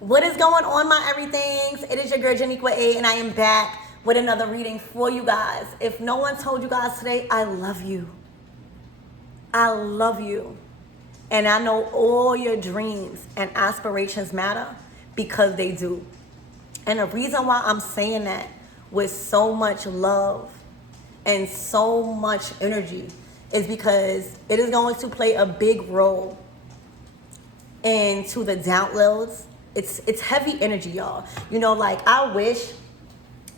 What is going on, my everythings? It is your girl Janiqua A, and I am back with another reading for you guys. If no one told you guys today, I love you. I love you. And I know all your dreams and aspirations matter because they do. And the reason why I'm saying that with so much love and so much energy is because it is going to play a big role into the downloads. It's heavy energy, y'all. You know, like, I wish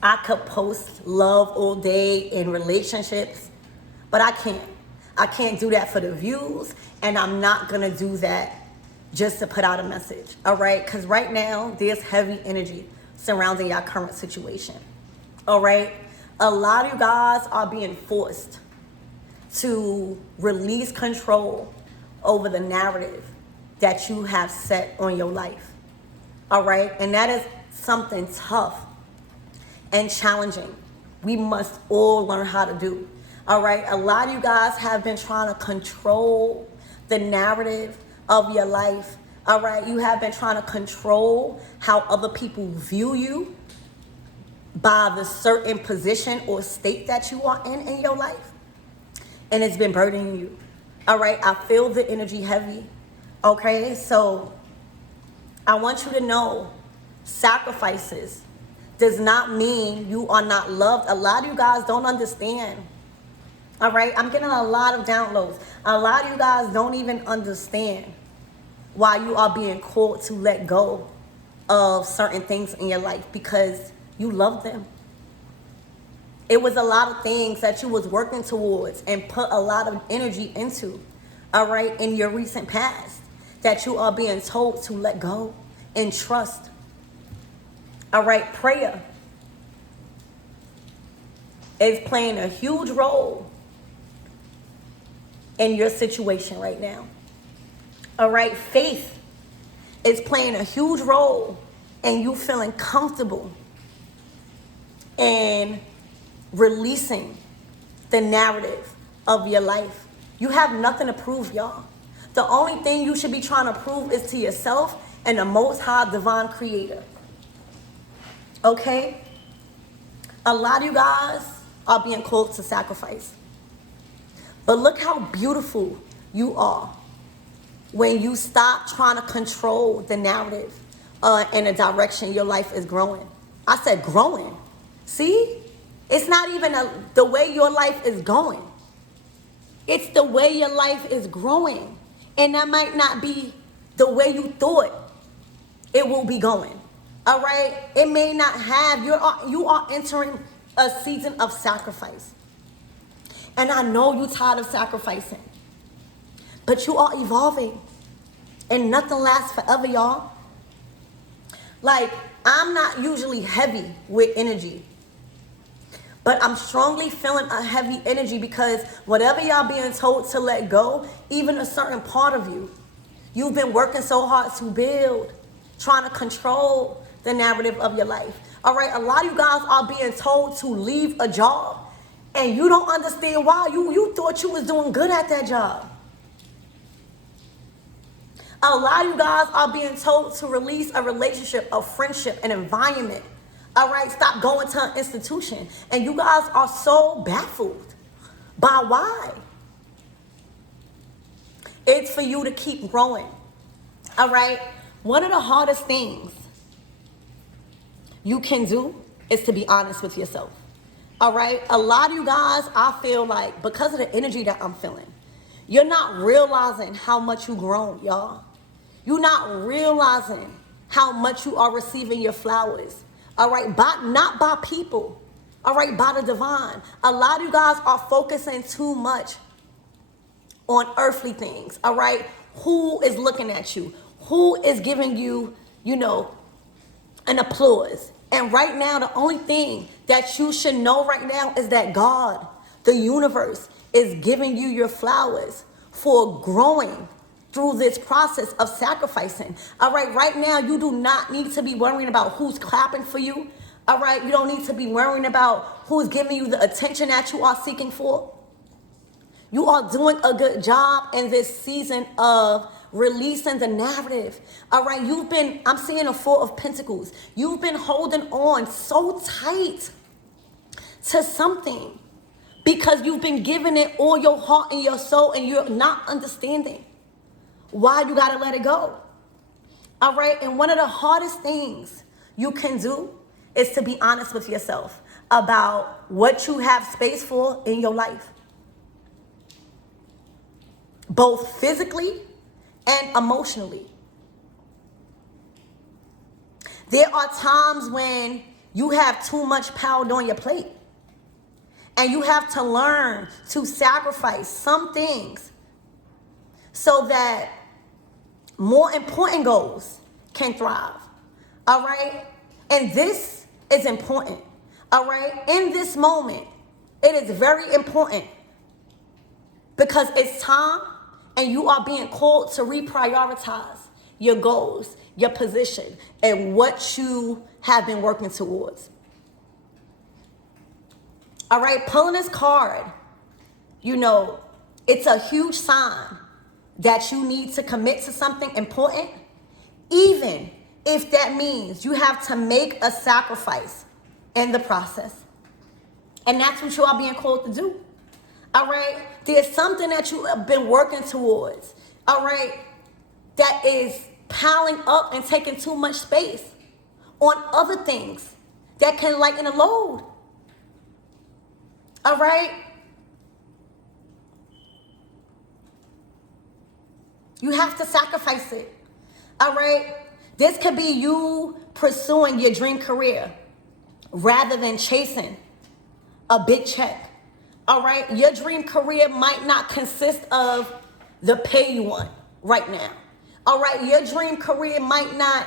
I could post love all day in relationships, but I can't. I can't do that for the views, and I'm not gonna do that just to put out a message, all right? Because right now, there's heavy energy surrounding your current situation, all right? A lot of you guys are being forced to release control over the narrative that you have set on your life, all right? And that is something tough and challenging. We must all learn how to do, all right? A lot of you guys have been trying to control the narrative of your life, all right? You have been trying to control how other people view you by the certain position or state that you are in your life. And it's been burdening you, all right? I feel the energy heavy, okay? So I want you to know sacrifices does not mean you are not loved. A lot of you guys don't understand, all right? I'm getting a lot of downloads. A lot of you guys don't even understand why you are being called to let go of certain things in your life because you love them. It was a lot of things that you was working towards and put a lot of energy into, all right, in your recent past that you are being told to let go and trust. All right, prayer is playing a huge role in your situation right now. All right, faith is playing a huge role in you feeling comfortable and releasing the narrative of your life. You have nothing to prove, y'all. The only thing you should be trying to prove is to yourself and the Most High Divine Creator. Okay? A lot of you guys are being called to sacrifice. But look how beautiful you are when you stop trying to control the narrative and the direction your life is growing. I said growing. See? It's not even the way your life is going. It's the way your life is growing. And that might not be the way you thought it will be going. All right? It may not have. You are entering a season of sacrifice. And I know you're tired of sacrificing. But you are evolving. And nothing lasts forever, y'all. Like, I'm not usually heavy with energy. But I'm strongly feeling a heavy energy because whatever y'all being told to let go, even a certain part of you, you've been working so hard to build, trying to control the narrative of your life. All right, a lot of you guys are being told to leave a job and you don't understand why. You thought you was doing good at that job. A lot of you guys are being told to release a relationship, a friendship, an environment. All right, stop going to an institution. And you guys are so baffled by why. It's for you to keep growing. All right, one of the hardest things you can do is to be honest with yourself. All right, a lot of you guys, I feel like because of the energy that I'm feeling, you're not realizing how much you've grown, y'all. You're not realizing how much you are receiving your flowers. All right, not by people, all right, by the divine. A lot of you guys are focusing too much on earthly things, all right? Who is looking at you? Who is giving you, an applause? And right now, the only thing that you should know right now is that God, the universe, is giving you your flowers for growing through this process of sacrificing. All right, right now, you do not need to be worrying about who's clapping for you. All right, you don't need to be worrying about who's giving you the attention that you are seeking for. You are doing a good job in this season of releasing the narrative. All right, I'm seeing a Four of Pentacles. You've been holding on so tight to something because you've been giving it all your heart and your soul, and you're not understanding why you got to let it go. All right, and one of the hardest things you can do is to be honest with yourself about what you have space for in your life, both physically and emotionally. There are times when you have too much piled on your plate, and you have to learn to sacrifice some things so that more important goals can thrive. All right? And this is important. All right? In this moment, it is very important because it's time and you are being called to reprioritize your goals, your position, and what you have been working towards. All right? Pulling this card, it's a huge sign that you need to commit to something important, even if that means you have to make a sacrifice in the process. And that's what you are being called to do. All right? There's something that you have been working towards, all right, that is piling up and taking too much space on other things that can lighten the load. All right? You have to sacrifice it. All right? This could be you pursuing your dream career rather than chasing a big check. All right? Your dream career might not consist of the pay you want right now. All right? Your dream career might not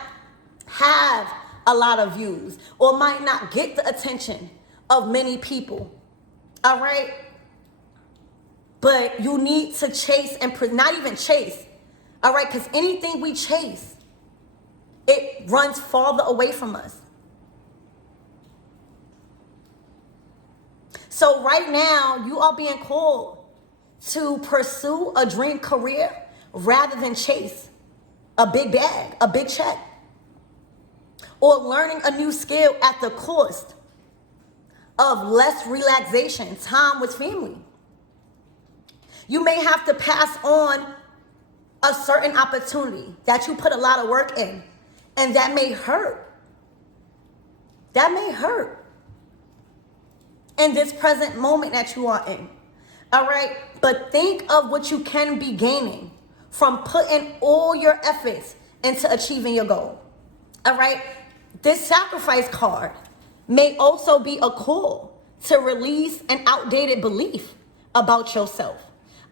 have a lot of views or might not get the attention of many people. All right? But you need to chase and not even chase. All right, because anything we chase, it runs farther away from us. So right now, you are being called to pursue a dream career rather than chase a big bag, a big check, or learning a new skill at the cost of less relaxation, time with family. You may have to pass on a certain opportunity that you put a lot of work in, and that may hurt. That may hurt in this present moment that you are in. All right? But think of what you can be gaining from putting all your efforts into achieving your goal. All right? This sacrifice card may also be a call to release an outdated belief about yourself.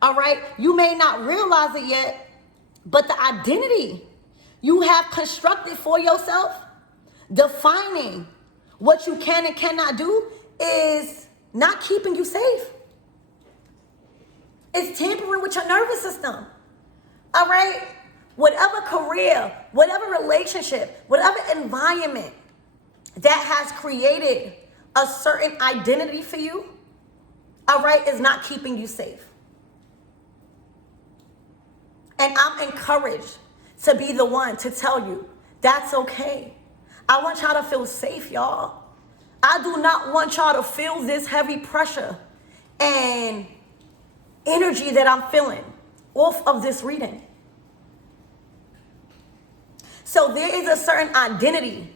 All right? You may not realize it yet, but the identity you have constructed for yourself, defining what you can and cannot do, is not keeping you safe. It's tampering with your nervous system. All right? Whatever career, whatever relationship, whatever environment that has created a certain identity for you, all right, is not keeping you safe. And I'm encouraged to be the one to tell you that's okay. I want y'all to feel safe, y'all. I do not want y'all to feel this heavy pressure and energy that I'm feeling off of this reading. So there is a certain identity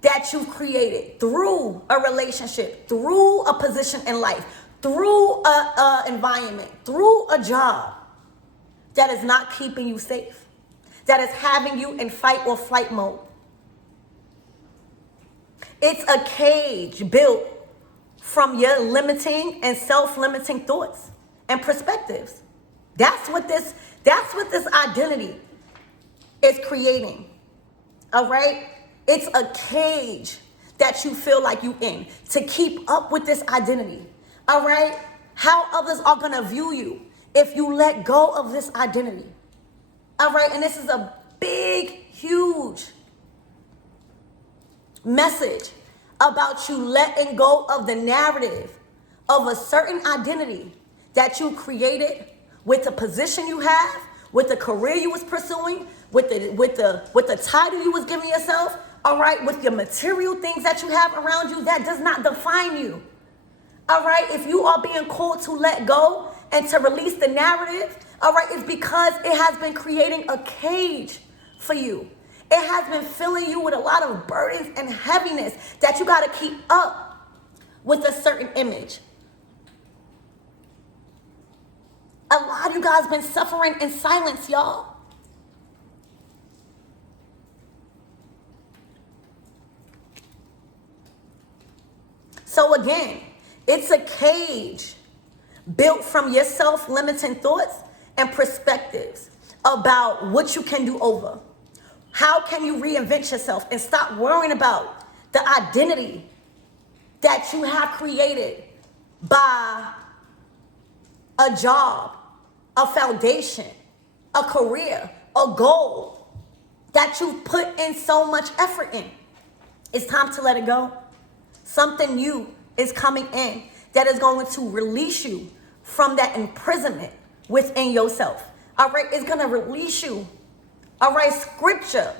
that you've created through a relationship, through a position in life, through a environment, through a job that is not keeping you safe, that is having you in fight or flight mode. It's a cage built from your limiting and self-limiting thoughts and perspectives. That's what this identity is creating. All right? It's a cage that you feel like you in to keep up with this identity. All right? How others are going to view you if you let go of this identity. All right? And this is a big, huge message about you letting go of the narrative of a certain identity that you created with the position you have with the career you was pursuing, with the title you was giving yourself, all right, with your material things that you have around you, that does not define you. All right, if you are being called to let go and to release the narrative, all right, it's because it has been creating a cage for you. It has been filling you with a lot of burdens and heaviness that you got to keep up with a certain image. A lot of you guys been suffering in silence, y'all. So again, it's a cage built from your self-limiting thoughts and perspectives about what you can do over. How can you reinvent yourself and stop worrying about the identity that you have created by a job, a foundation, a career, a goal that you've put in so much effort in? It's time to let it go. Something new is coming in that is going to release you from that imprisonment within yourself. All right, it's going to release you. All right, scripture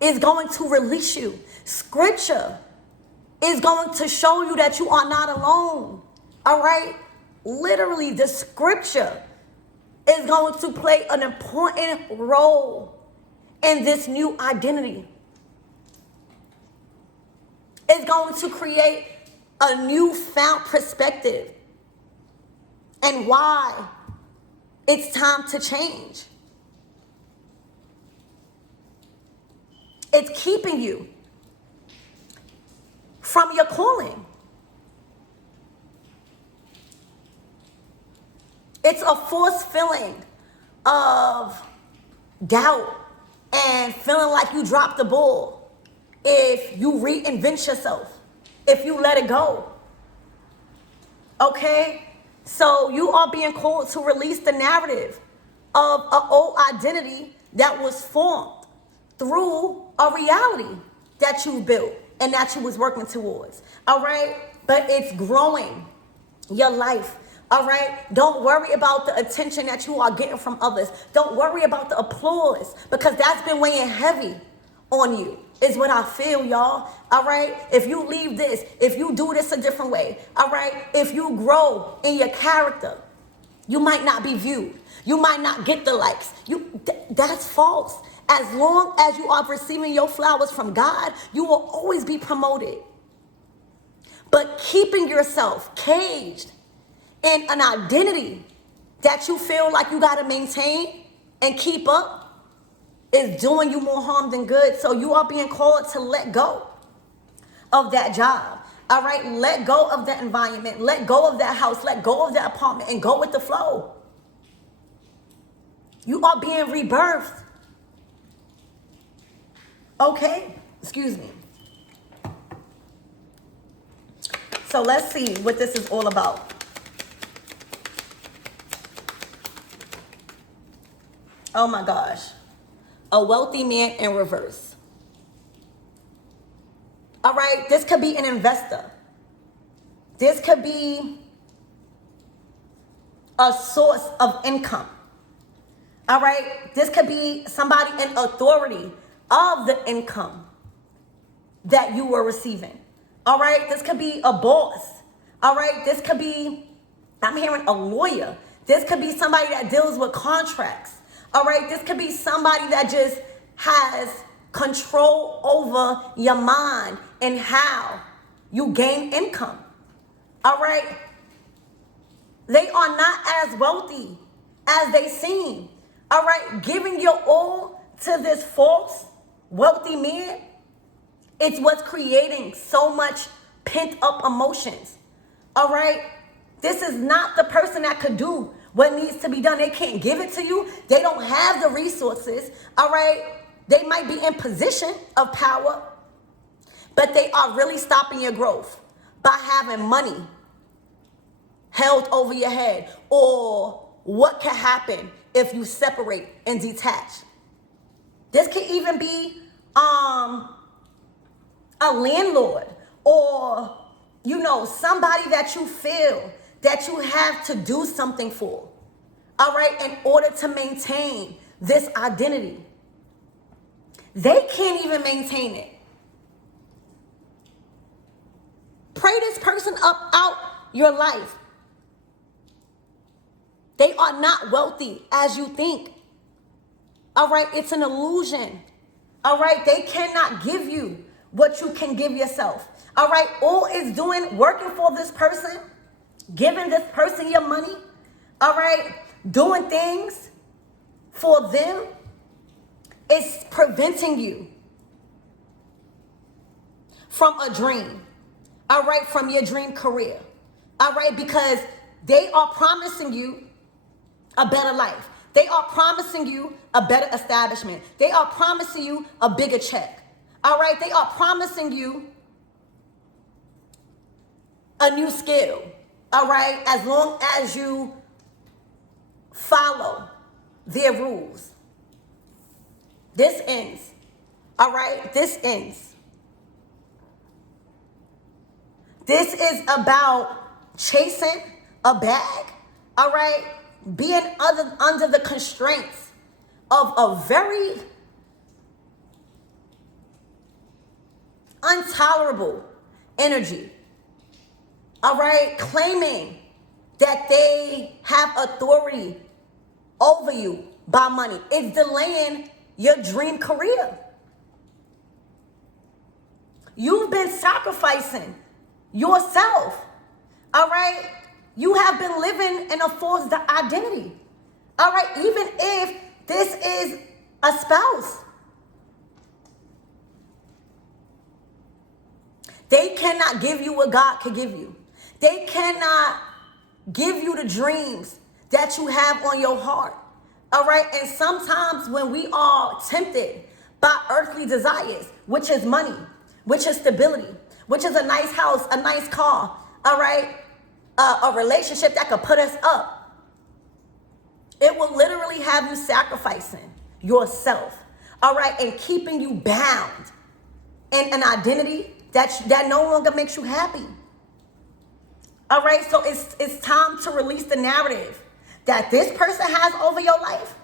is going to release you. Scripture is going to show you that you are not alone. All right, literally the scripture is going to play an important role in this new identity. It's going to create a newfound perspective and why it's time to change. It's keeping you from your calling. It's a forced feeling of doubt and feeling like you dropped the ball if you reinvent yourself, if you let it go. Okay? So you are being called to release the narrative of an old identity that was formed through a reality that you built and that you was working towards. All right? But it's growing your life. All right? Don't worry about the attention that you are getting from others. Don't worry about the applause, because that's been weighing heavy on you, is what I feel, y'all. All right? If you leave this, if you do this a different way, all right? If you grow in your character, you might not be viewed. You might not get the likes. That's false. As long as you are receiving your flowers from God, you will always be promoted. But keeping yourself caged in an identity that you feel like you got to maintain and keep up is doing you more harm than good. So you are being called to let go of that job. All right, let go of that environment. Let go of that house. Let go of that apartment and go with the flow. You are being rebirthed. Okay, excuse me. So let's see what this is all about. Oh my gosh. A wealthy man in reverse. All right, this could be an investor. This could be a source of income. All right, this could be somebody in authority of the income that you were receiving. All right, this could be a boss. All right, this could be, I'm hearing a lawyer. This could be somebody that deals with contracts. All right, this could be somebody that just has control over your mind and how you gain income. All right, they are not as wealthy as they seem. All right, giving your all to this false wealthy man, it's what's creating so much pent up emotions. All right, this is not the person that could do what needs to be done. They can't give it to you. They don't have the resources. All right, they might be in position of power, but they are really stopping your growth by having money held over your head, or what can happen if you separate and detach. This could even be a landlord, or somebody that you feel that you have to do something for. all right, in order to maintain this identity. They can't even maintain it. Pray this person up out your life. They are not wealthy as you think. All right, it's an illusion. All right, they cannot give you what you can give yourself. All right, all it's doing, working for this person, giving this person your money, all right, doing things for them is preventing you from a dream, all right, from your dream career, all right, because they are promising you a better life. They are promising you a better establishment. They are promising you a bigger check, all right? They are promising you a new skill, all right, as long as you follow their rules. This ends, all right? This ends. This is about chasing a bag, all right? Being under the constraints of a very intolerable energy, all right? Claiming that they have authority over you by money. It's delaying your dream career. You've been sacrificing yourself, all right? You have been living in a false identity, all right? Even if this is a spouse, they cannot give you what God can give you. They cannot give you the dreams that you have on your heart, all right? And sometimes when we are tempted by earthly desires, which is money, which is stability, which is a nice house, a nice car, all right? A relationship that could put us up. It will literally have you sacrificing yourself, all right, and keeping you bound in an identity that no longer makes you happy. All right, so it's time to release the narrative that this person has over your life,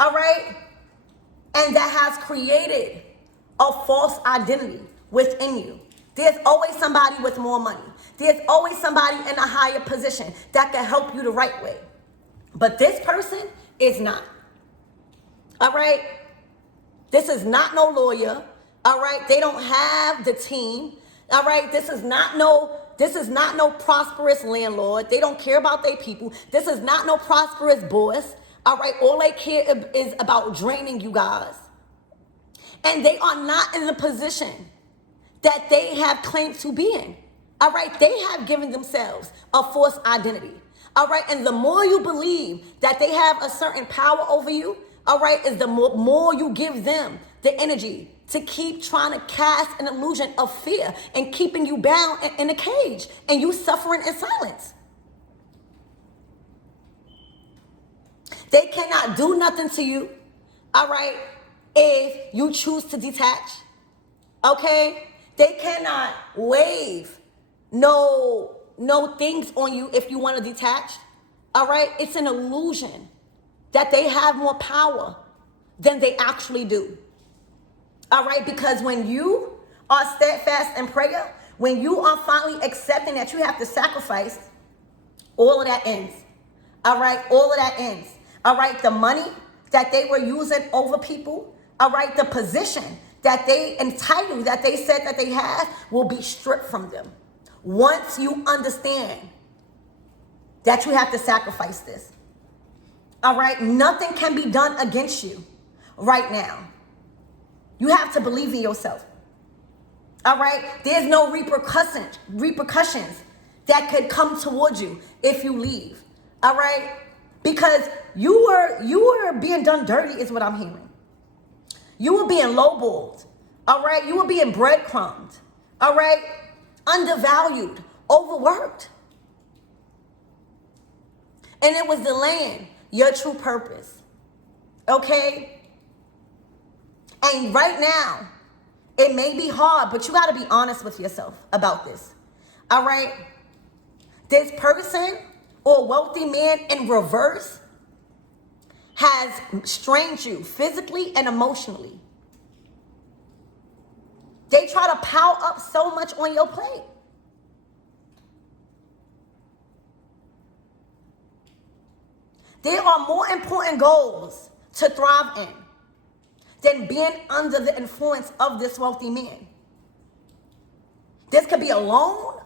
all right, and that has created a false identity within you. There's always somebody with more money. There's always somebody in a higher position that can help you the right way. But this person is not. All right? This is not no lawyer. All right? They don't have the team. All right? This is not no prosperous landlord. They don't care about their people. This is not no prosperous boss. All right? All they care is about draining you guys. And they are not in the position that they have claimed to be in. All right, they have given themselves a false identity. All right, and the more you believe that they have a certain power over you, all right, is the more you give them the energy to keep trying to cast an illusion of fear and keeping you bound in a cage and you suffering in silence. They cannot do nothing to you, all right, if you choose to detach, okay? They cannot wave no things on you if you want to detach, all right? It's an illusion that they have more power than they actually do, all right? Because when you are steadfast in prayer, when you are finally accepting that you have to sacrifice, all of that ends, all right? All of that ends, all right? The money that they were using over people, all right? The position that they entitled, that they said that they have, will be stripped from them. Once you understand that you have to sacrifice this, all right? Nothing can be done against you right now. You have to believe in yourself, all right? There's no repercussions that could come towards you if you leave, all right? Because you were being done dirty is what I'm hearing. You were being lowballed, all right? You were being breadcrumbed, all right? Undervalued, overworked. And it was delaying your true purpose, okay? And right now, it may be hard, but you got to be honest with yourself about this, all right? This person or wealthy man in reverse has strained you physically and emotionally. They try to pile up so much on your plate. There are more important goals to thrive in than being under the influence of this wealthy man. This could be a loan,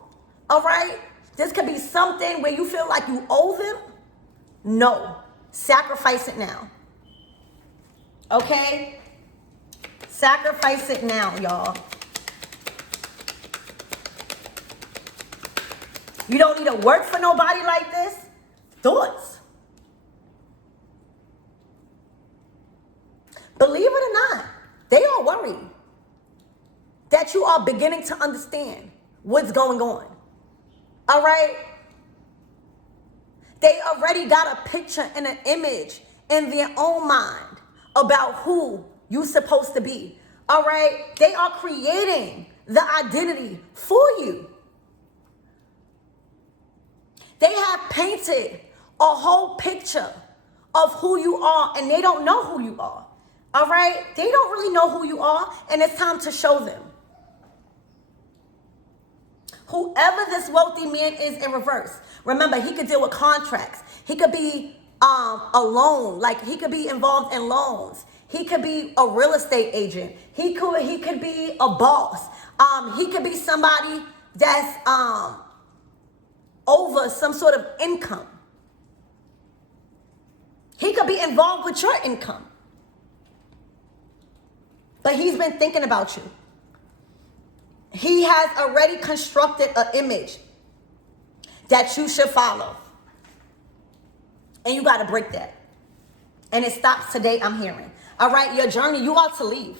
all right? This could be something where you feel like you owe them. No, sacrifice it now. Okay? Sacrifice it now, y'all. You don't need to work for nobody like this. Thoughts. Believe it or not, they are worried that you are beginning to understand what's going on. All right? They already got a picture and an image in their own mind about who you're supposed to be. All right? They are creating the identity for you. They have painted a whole picture of who you are, and they don't know who you are. All right? They don't really know who you are, and it's time to show them. Whoever this wealthy man is in reverse, remember, he could deal with contracts. He could be a loan, like he could be involved in loans. He could be a real estate agent. He could be a boss. He could be somebody that's over some sort of income. He could be involved with your income. But he's been thinking about you. He has already constructed an image that you should follow. And you got to break that. And it stops today, I'm hearing. All right, your journey, you are to leave.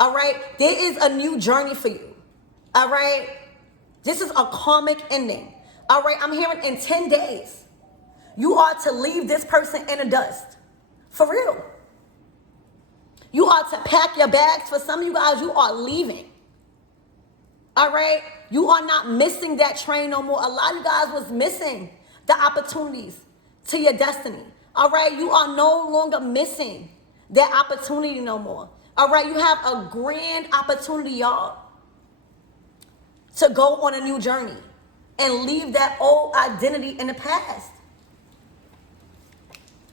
All right, there is a new journey for you. All right, this is a karmic ending. All right, I'm hearing in 10 days, you are to leave this person in the dust. For real. You are to pack your bags. For some of you guys, you are leaving. All right? You are not missing that train no more. A lot of you guys was missing the opportunities to your destiny. All right? You are no longer missing that opportunity no more. All right? You have a grand opportunity, y'all, to go on a new journey and leave that old identity in the past.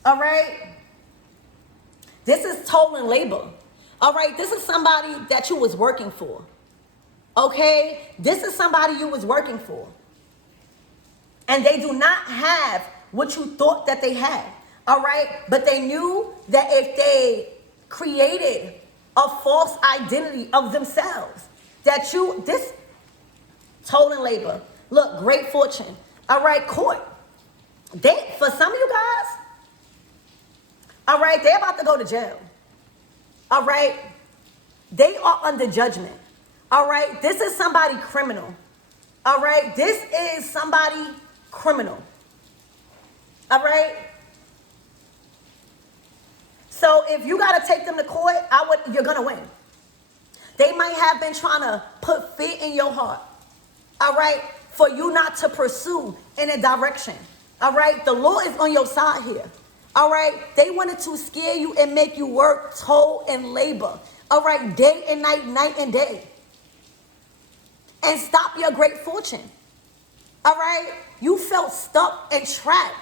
All right? This is toil and labor. All right? This is somebody that you was working for. Okay? This is somebody you was working for. And they do not have what you thought that they had. All right? But they knew that if they created a false identity of themselves, that this toil and labor, look, great fortune. All right, court. For some of you guys, all right, they're about to go to jail. All right? They are under judgment. All right? This is somebody criminal. All right? This is somebody criminal. All right? So if you got to take them to court, you're going to win. They might have been trying to put fear in your heart. All right? For you not to pursue in a direction. All right? The law is on your side here. All right, they wanted to scare you and make you work toil and labor. All right, day and night, night and day. And stop your great fortune. All right, you felt stuck and trapped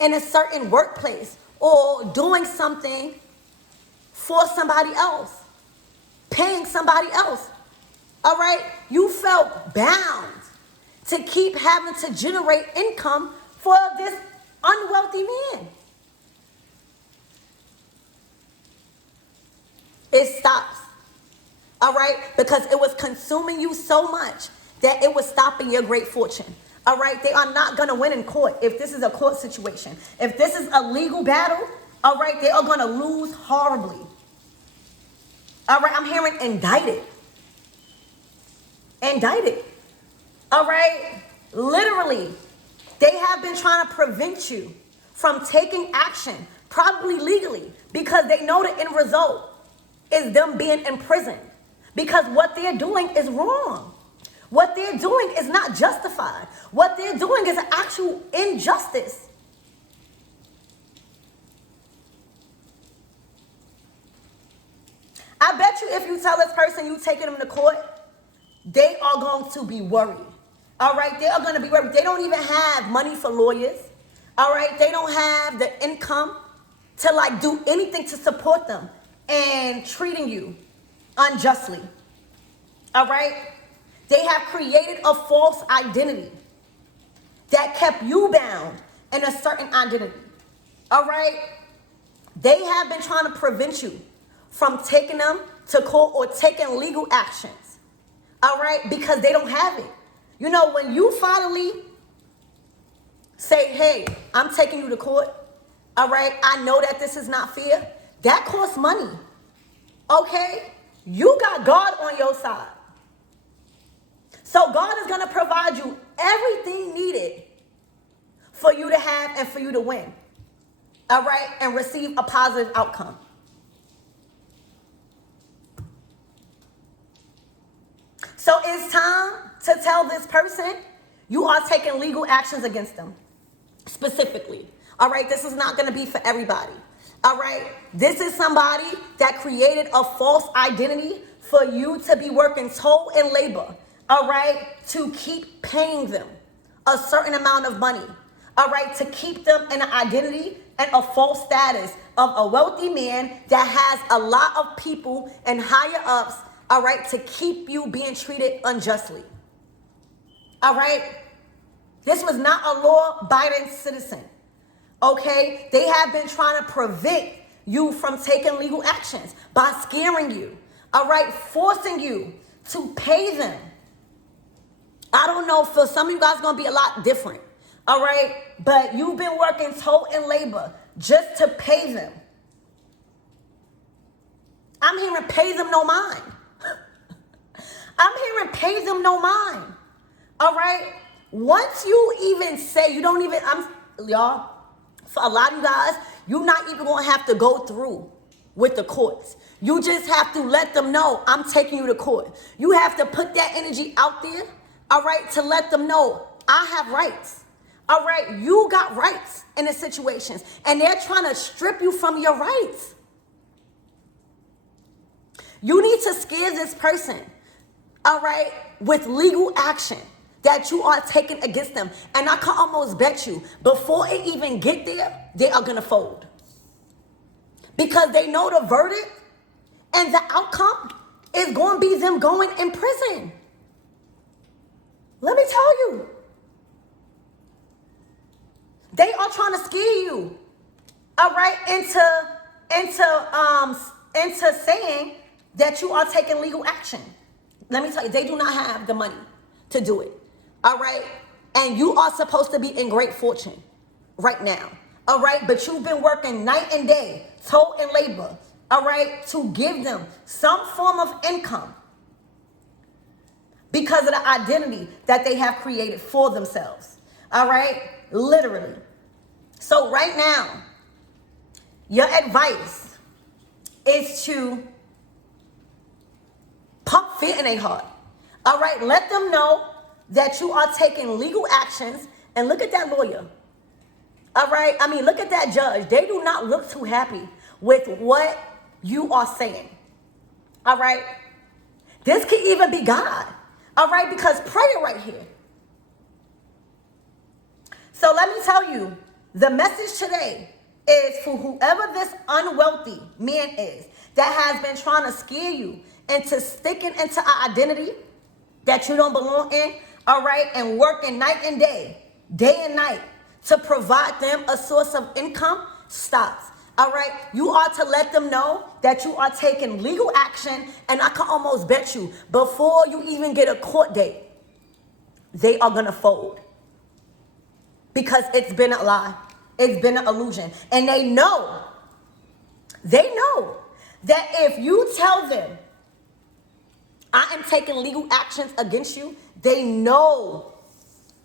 in a certain workplace or doing something for somebody else, paying somebody else. All right, you felt bound to keep having to generate income for this unwealthy man. It stops, all right? Because it was consuming you so much that it was stopping your great fortune, all right? They are not going to win in court if this is a court situation. If this is a legal battle, all right, they are going to lose horribly. All right, I'm hearing indicted. Indicted, all right? Literally, they have been trying to prevent you from taking action, probably legally, because they know the end result is them being imprisoned, because what they're doing is wrong. What they're doing is not justified. What they're doing is an actual injustice. I bet you if you tell this person you taking them to court, they are going to be worried. All right, they are going to be worried. They don't even have money for lawyers. All right, they don't have the income to like do anything to support them and treating you unjustly. All right, they have created a false identity that kept you bound in a certain identity. All right, they have been trying to prevent you from taking them to court or taking legal actions. All right, because they don't have it. You know, when you finally say, hey, I'm taking you to court, all right, I know that this is not fair, that costs money. Okay, you got God on your side. So God is going to provide you everything needed for you to have and for you to win. All right, and receive a positive outcome. So it's time to tell this person you are taking legal actions against them specifically. All right, this is not going to be for everybody. All right, this is somebody that created a false identity for you to be working toll and labor, all right, to keep paying them a certain amount of money, all right, to keep them in an identity and a false status of a wealthy man that has a lot of people and higher ups, all right, to keep you being treated unjustly. All right, this was not a law-abiding citizen. Okay, they have been trying to prevent you from taking legal actions by scaring you, all right, forcing you to pay them. I don't know, for some of you guys, it's going to be a lot different, all right, but you've been working toll and labor just to pay them. I'm hearing pay them no mind. I'm hearing pay them no mind, all right? Once you even say, you don't even, y'all, for a lot of you guys, you're not even going to have to go through with the courts. You just have to let them know, I'm taking you to court. You have to put that energy out there, all right, to let them know, I have rights. All right, you got rights in the situations, and they're trying to strip you from your rights. You need to scare this person, all right, with legal action that you are taking against them. And I can almost bet you, before it even get there, they are going to fold. Because they know the verdict and the outcome is going to be them going in prison. Let me tell you. They are trying to scare you, all right, into saying that you are taking legal action. Let me tell you, they do not have the money to do it. All right. And you are supposed to be in great fortune right now. All right. But you've been working night and day, toil and labor. All right. To give them some form of income because of the identity that they have created for themselves. All right. Literally. So right now, your advice is to pump fear in their heart. All right. Let them know that you are taking legal actions, and look at that lawyer. All right, I mean, look at that judge. They do not look too happy with what you are saying. All right, this could even be God. All right, because prayer right here. So let me tell you, the message today is for whoever this unwealthy man is that has been trying to scare you into sticking into an identity that you don't belong in. All right, and working night and day and night to provide them a source of income stops. All right, you are to let them know that you are taking legal action, and I can almost bet you before you even get a court date, they are going to fold because it's been a lie. It's been an illusion, and they know that if you tell them I am taking legal actions against you, they know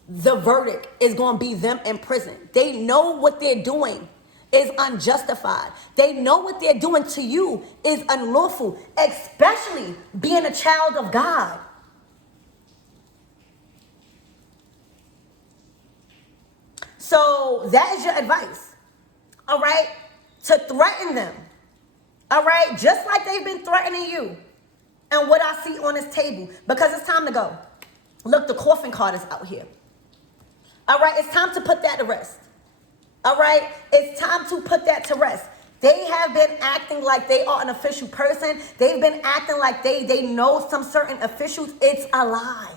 the verdict is going to be them in prison. They know what they're doing is unjustified. They know what they're doing to you is unlawful, especially being a child of God. So that is your advice, all right? To threaten them All right? Just like they've been threatening you and what I see on this table, because it's time to go. Look, the coffin card is out here. All right? It's time to put that to rest. All right? It's time to put that to rest. They have been acting like they are an official person. They've been acting like they know some certain officials. It's a lie.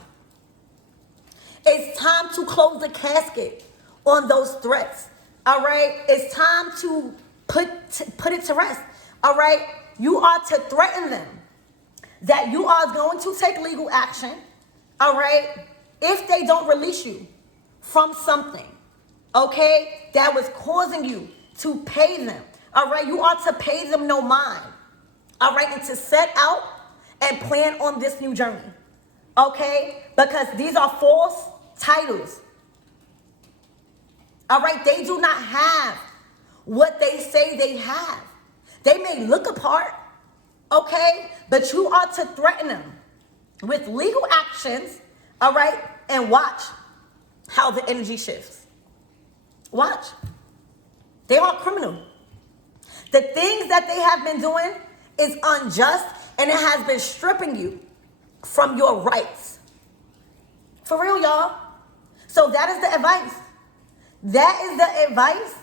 It's time to close the casket on those threats. All right? It's time to put it to rest. All right? You are to threaten them that you are going to take legal action. All right? If they don't release you from something, okay, that was causing you to pay them. All right? You are to pay them no mind. All right? And to set out and plan on this new journey. Okay? Because these are false titles. All right? They do not have what they say they have. They may look apart, okay? But you are to threaten them with legal actions, all right? And watch how the energy shifts. Watch. They are criminal. The things that they have been doing is unjust, and it has been stripping you from your rights. For real, y'all. So that is the advice. That is the advice.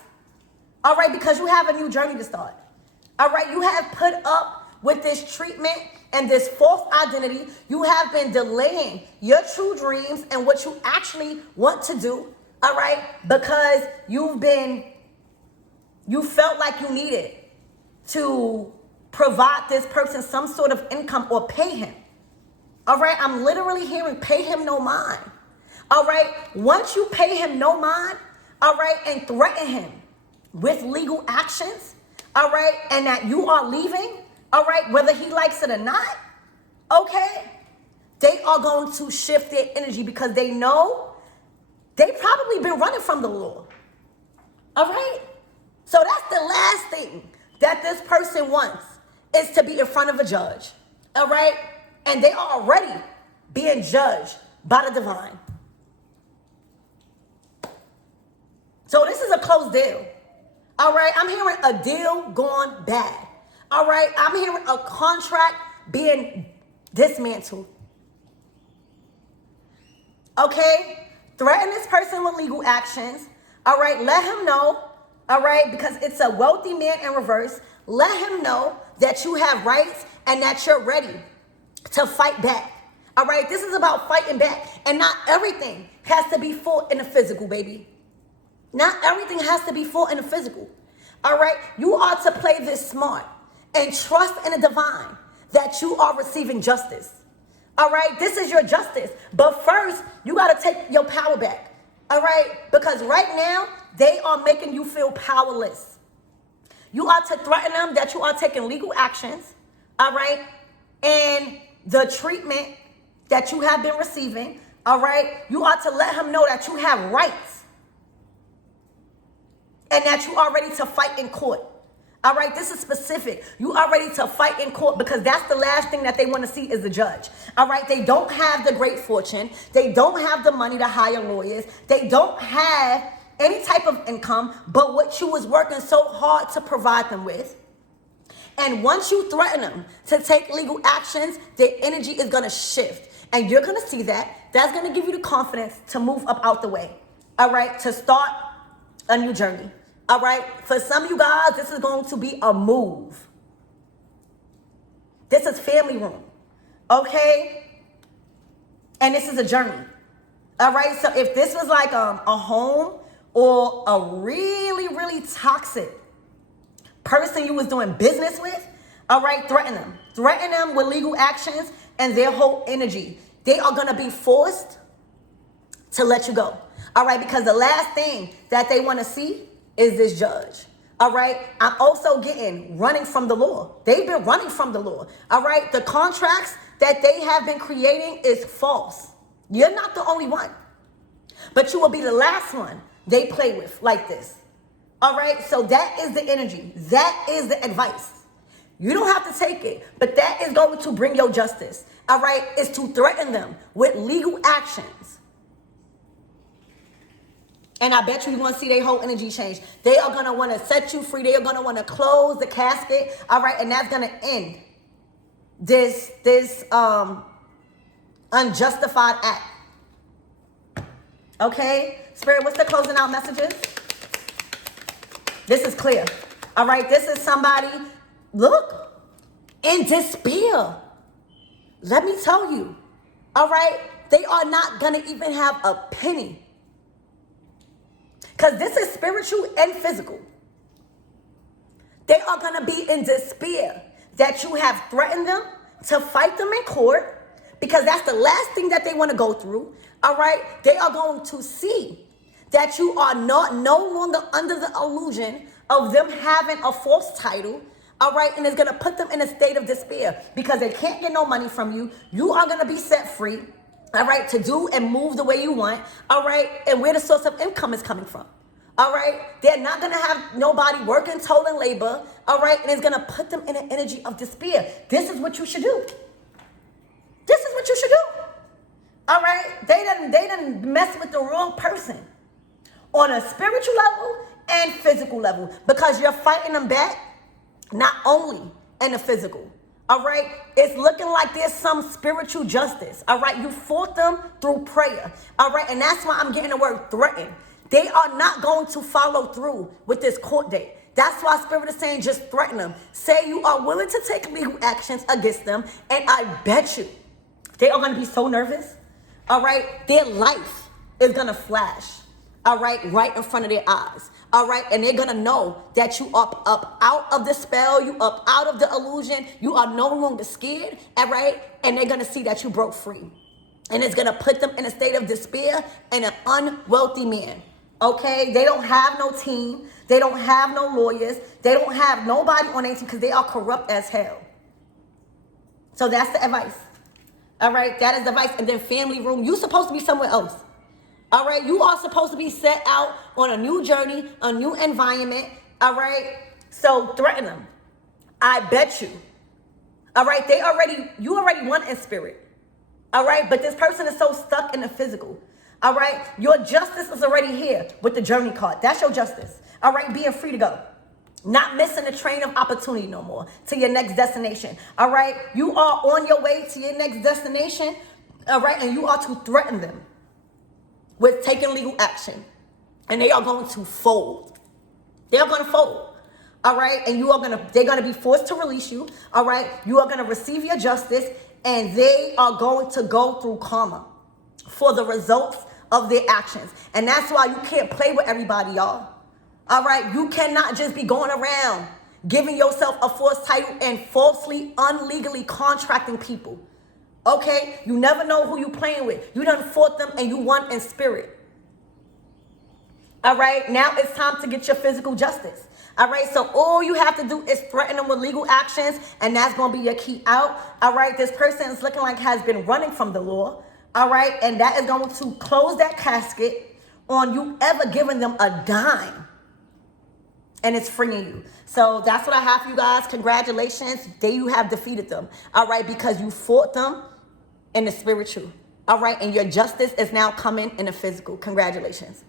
All right, because you have a new journey to start. All right, you have put up with this treatment and this false identity. You have been delaying your true dreams and what you actually want to do. All right, because you felt like you needed to provide this person some sort of income or pay him. All right, I'm literally hearing pay him no mind. All right, once you pay him no mind, all right, and threaten him with legal actions, all right, and that you are leaving, all right, whether he likes it or not, okay, they are going to shift their energy because they know they probably been running from the law. All right? So that's the last thing that this person wants is to be in front of a judge. All right? And they are already being judged by the divine. So this is a closed deal. All right? I'm hearing a deal gone bad. All right? I'm hearing a contract being dismantled. Okay? Threaten this person with legal actions. All right? Let him know. All right? Because it's a wealthy man in reverse. Let him know that you have rights and that you're ready to fight back. All right? This is about fighting back. And not everything has to be fought in the physical, baby. Not everything has to be fought in the physical. All right? You are to play this smart and trust in the divine that you are receiving justice. All right? This is your justice. But first, you got to take your power back. All right? Because right now, they are making you feel powerless. You are to threaten them that you are taking legal actions. All right? And the treatment that you have been receiving. All right? You are to let him know that you have rights. And that you are ready to fight in court. All right, this is specific. You are ready to fight in court because that's the last thing that they want to see is the judge. All right, they don't have the great fortune. They don't have the money to hire lawyers. They don't have any type of income but what you was working so hard to provide them with. And once you threaten them to take legal actions, their energy is going to shift. And you're going to see that. That's going to give you the confidence to move up out the way. All right, to start a new journey. All right. For some of you guys, this is going to be a move. This is family room. Okay. And this is a journey. All right. So if this was like a home or a really, really toxic person you was doing business with, all right, threaten them. Threaten them with legal actions and their whole energy. They are going to be forced to let you go. All right. Because the last thing that they want to see is this judge. All right. I'm also getting running from the law. They've been running from the law. All right. The contracts that they have been creating is false. You're not the only one, but you will be the last one they play with like this. All right. So that is the energy. That is the advice. You don't have to take it, but that is going to bring your justice. All right. Is to threaten them with legal actions. And I bet you're going to see their whole energy change. They are going to want to set you free. They are going to want to close the casket. All right. And that's going to end this unjustified act. Okay. Spirit, what's the closing out messages? This is clear. All right. This is somebody, look, in despair. Let me tell you. All right. They are not going to even have a penny. Because this is spiritual and physical. They are going to be in despair that you have threatened them to fight them in court, because that's the last thing that they want to go through. All right. They are going to see that you are no longer under the illusion of them having a false title. All right. And it's going to put them in a state of despair because they can't get no money from you. You are going to be set free. All right, to do and move the way you want. All right, and where the source of income is coming from. All right, they're not going to have nobody working toiling labor. All right, and it's going to put them in an energy of despair. This is what you should do. This is what you should do. All right, they didn't mess with the wrong person on a spiritual level and physical level, because you're fighting them back, not only in the physical. All right, it's looking like there's some spiritual justice. All right, you fought them through prayer. All right, and that's why I'm getting the word threaten. They are not going to follow through with this court date. That's why Spirit is saying just threaten them. Say you are willing to take legal actions against them, and I bet you they are going to be so nervous. All right, their life is going to flash. All right in front of their eyes. All right, and they're going to know that you up out of the spell, you up out of the illusion, you are no longer scared, all right? And they're going to see that you broke free. And it's going to put them in a state of despair and an unwealthy man, okay? They don't have no team. They don't have no lawyers. They don't have nobody on their team because they are corrupt as hell. So that's the advice, all right? That is the advice. And then family room, you're supposed to be somewhere else. All right, you are supposed to be set out on a new journey, a new environment. All right, so threaten them. I bet you. All right, you already won in spirit. All right, but this person is so stuck in the physical. All right, your justice is already here with the journey card. That's your justice. All right, being free to go. Not missing the train of opportunity no more to your next destination. All right, you are on your way to your next destination. All right, and you are to threaten them with taking legal action, and they are going to fold. They are going to fold, all right? And they're going to be forced to release you, all right? You are going to receive your justice, and they are going to go through karma for the results of their actions. And that's why you can't play with everybody, y'all, all right? You cannot just be going around giving yourself a false title and falsely, unlegally contracting people. Okay, you never know who you playing with. You done fought them and you won in spirit. All right, now it's time to get your physical justice. All right, so all you have to do is threaten them with legal actions, and that's going to be your key out. All right, this person is looking like has been running from the law. All right, and that is going to close that casket on you ever giving them a dime. And it's freeing you. So that's what I have for you guys. Congratulations. You have defeated them. All right, because you fought them in the spiritual. All right, and your justice is now coming in the physical. Congratulations.